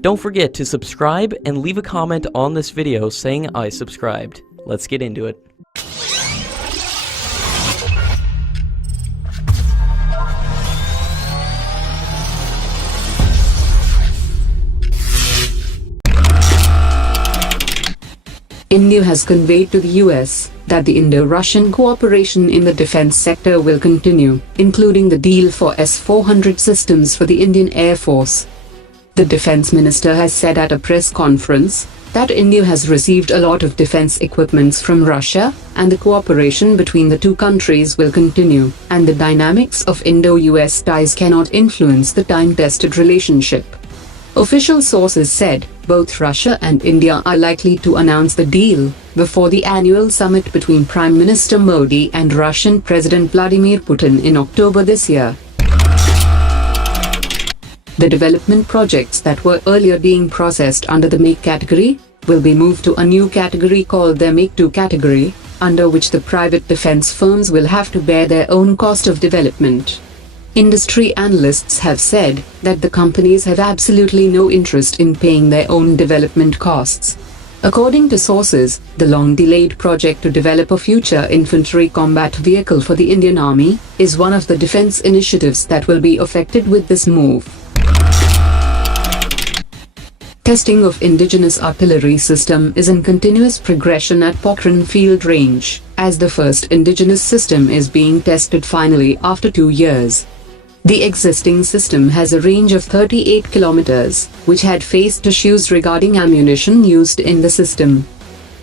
Don't forget to subscribe and leave a comment on this video saying I subscribed. Let's get into it. India has conveyed to the US that the Indo-Russian cooperation in the defense sector will continue, including the deal for S-400 systems for the Indian Air Force. The defense minister has said at a press conference that India has received a lot of defense equipments from Russia, and the cooperation between the two countries will continue, and the dynamics of Indo-US ties cannot influence the time-tested relationship. Official sources said both Russia and India are likely to announce the deal before the annual summit between Prime Minister Modi and Russian President Vladimir Putin in October this year. The development projects that were earlier being processed under the Make category will be moved to a new category called the Make II category, under which the private defense firms will have to bear their own cost of development. Industry analysts have said that the companies have absolutely no interest in paying their own development costs. According to sources, the long-delayed project to develop a future infantry combat vehicle for the Indian Army is one of the defense initiatives that will be affected with this move. Testing of indigenous artillery system is in continuous progression at Pokhran Field Range, as the first indigenous system is being tested finally after 2 years. The existing system has a range of 38 kilometers, which had faced issues regarding ammunition used in the system.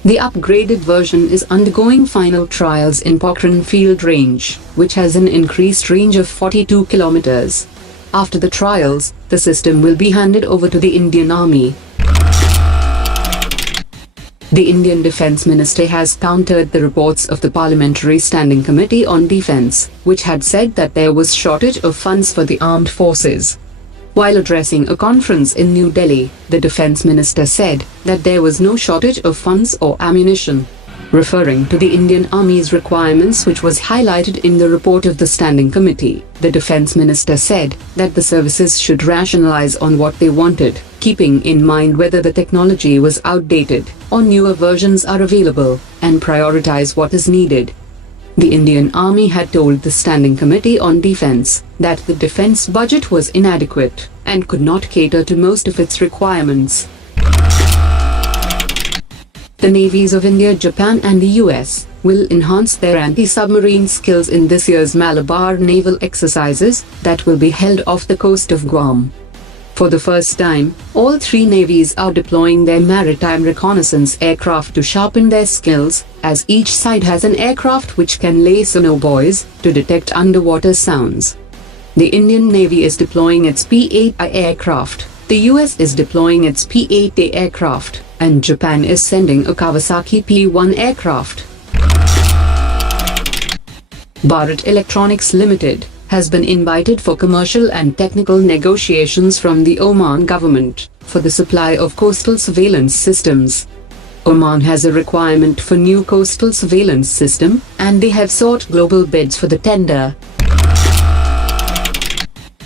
The upgraded version is undergoing final trials in Pokhran Field Range, which has an increased range of 42 kilometers. After the trials, the system will be handed over to the Indian Army. The Indian Defence Minister has countered the reports of the Parliamentary Standing Committee on Defence, which had said that there was shortage of funds for the armed forces. While addressing a conference in New Delhi, the Defence Minister said that there was no shortage of funds or ammunition, referring to the Indian Army's requirements, which was highlighted in the report of the Standing Committee. The Defence Minister said that the services should rationalize on what they wanted, keeping in mind whether the technology was outdated or newer versions are available, and prioritize what is needed. The Indian Army had told the Standing Committee on Defence that the defence budget was inadequate and could not cater to most of its requirements. The navies of India, Japan and the US will enhance their anti-submarine skills in this year's Malabar naval exercises that will be held off the coast of Guam. For the first time, all three navies are deploying their maritime reconnaissance aircraft to sharpen their skills, as each side has an aircraft which can lay sonar buoys to detect underwater sounds. The Indian Navy is deploying its P-8I aircraft, the US is deploying its P-8A aircraft, and Japan is sending a Kawasaki P-1 aircraft. Bharat Electronics Limited has been invited for commercial and technical negotiations from the Oman government for the supply of coastal surveillance systems. Oman has a requirement for new coastal surveillance system, and they have sought global bids for the tender.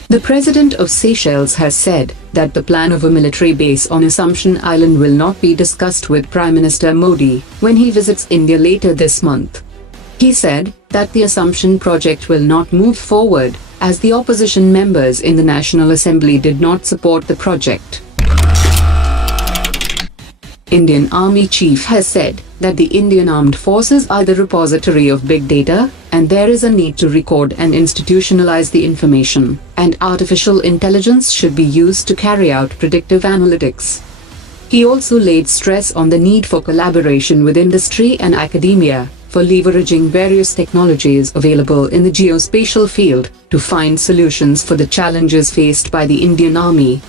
The President of Seychelles has said that the plan of a military base on Assumption Island will not be discussed with Prime Minister Modi when he visits India later this month. He said that the Assumption project will not move forward, as the opposition members in the National Assembly did not support the project. Indian Army Chief has said that the Indian Armed Forces are the repository of big data, and there is a need to record and institutionalize the information, and artificial intelligence should be used to carry out predictive analytics. He also laid stress on the need for collaboration with industry and academia, for leveraging various technologies available in the geospatial field to find solutions for the challenges faced by the Indian Army.